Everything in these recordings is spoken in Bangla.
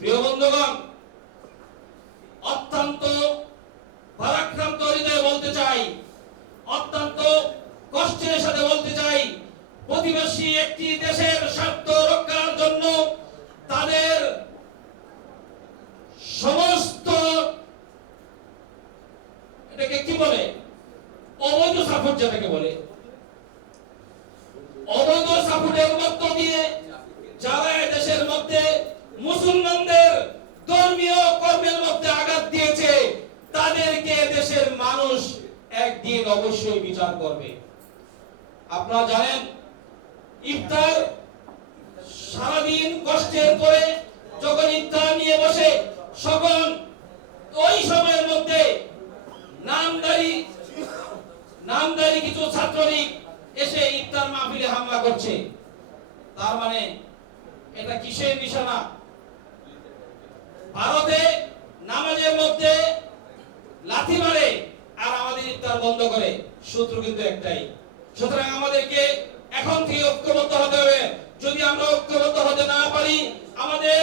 প্রিয় বন্ধুগণ, অত্যন্ত ভারাক্রান্ত হৃদয়ে বলতে চাই, অত্যন্ত কষ্টের সাথে বলতে চাই প্রতিবেশী একটি দেশের স্বার্থ রক্ষার জন্য তাদের সমস্ত, এটাকে কি বলে? অবৈধ সাপোর্ট যেটাকে বলে। অবৈধ সাপোর্টের মধ্য দিয়ে যারা এ দেশের মধ্যে মুসলমানদের ধর্মীয় কর্মের মধ্যে আঘাত দিয়েছে তাদেরকে এ দেশের মানুষ একদিন অবশ্যই বিচার করবে। আপনারা জানেন, ইফতার সারাদিন কষ্টের পরে যখন ইফতার নিয়ে বসে, সকল ওই সময়ের মধ্যে নামদারি নামদারি কিছু ছাত্রলীগ এসে ইফতার মাহফিলে হামলা করছে। তার মানে এটা কিসের নিশানা? ভারতে নামাজের মধ্যে লাথি মারে আর আমাদের ইফতার বন্ধ করে সূত্র কিন্তু একটাই। সুতরাং আমাদেরকে এখন থেকে ঐক্যবদ্ধ হতে হবে। যদি আমরা ঐক্যবদ্ধ হতে না পারি, আমাদের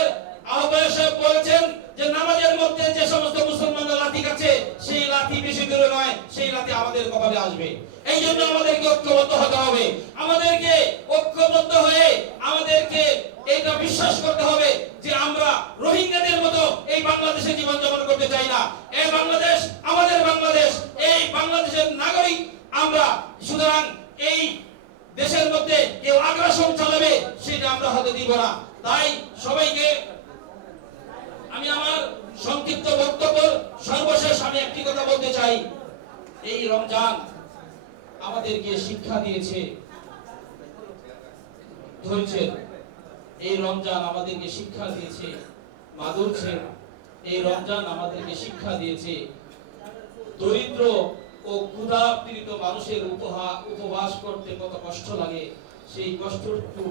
আহ্বায়ক সাহেব বলেছেন যে নামাজের মধ্যে যে সমস্ত মুসলমানরা লাঠি কাছে সেই লাঠি বেশি দূরে নয়, সেই লাঠি আমাদের কপালে আসবে। এই জন্য আমাদেরকে ঐক্যবদ্ধ হতে হবে। আমাদেরকে ঐক্যবদ্ধ হয়ে আমাদেরকে এটা বিশ্বাস করতে হবে যে আমরা রোহিঙ্গাদের মতো এই বাংলাদেশে জীবনযাপন করতে চাই না। এই বাংলাদেশ বাংলাদেশ এই বাংলাদেশের নাগরিক আমরা সুতরাং এই দেশের মধ্যে কেউ আগ্রাসন চালাবে সেটা আমরা হতে দিব না। তাই সবাইকে আমি আমার সংক্ষিপ্ত বক্তব্য, সর্বশেষ আমি একটি কথা বলতে চাই। এই রমজান আমাদেরকে শিক্ষা দিয়েছে ধৈর্যের এই রমজান আমাদেরকে শিক্ষা দিয়েছে মাধুর্যের এই রমজান আমাদেরকে শিক্ষা দিয়েছে। দরিদ্র ও ক্ষুধাপীড়িত মানুষের উপহা, উপবাস করতে কত কষ্ট লাগে, সেই কষ্টটুকু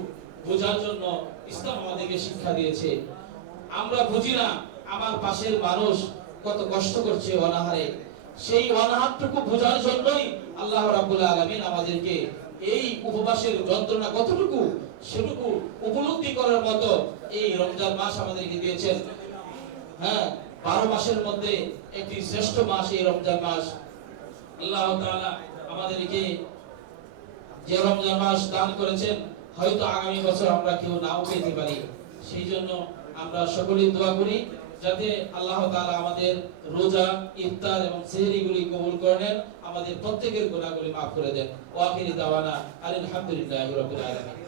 বোঝার জন্য ইসলাম আমাদেরকে শিক্ষা দিয়েছে। আমরা বুঝি না আমার পাশের মানুষ কত কষ্ট করছে অনাহারে। সেই অনাহারটুকু বোঝার জন্যই আল্লাহ রাব্বুল আলামিন আমাদেরকে এই উপবাসের যন্ত্রণা কতটুকু, সেটুকু উপলব্ধি করার মতো এই রমজান মাস আমাদেরকে দিয়েছেন। হ্যাঁ বারো মাসের মধ্যে একটি শ্রেষ্ঠ মাস এই রমজান মাস। আল্লাহ আমাদেরকে যে রমজান মাস দান করেছেন হয়তো আগামী বছর আমরা কেউ নাও পেতে পারি। সেই জন্য আমরা সকলেই দোয়া করি, যাতে আল্লাহ তাআলা আমাদের রোজা, ইফতার এবং সেহরিগুলি কবুল করেন আমাদের প্রত্যেকের গুনাহগুলি মাফ করে দেন। ওয়াকিরি দাওয়ানা আলহামদুলিল্লাহি রাব্বিল আলামিন।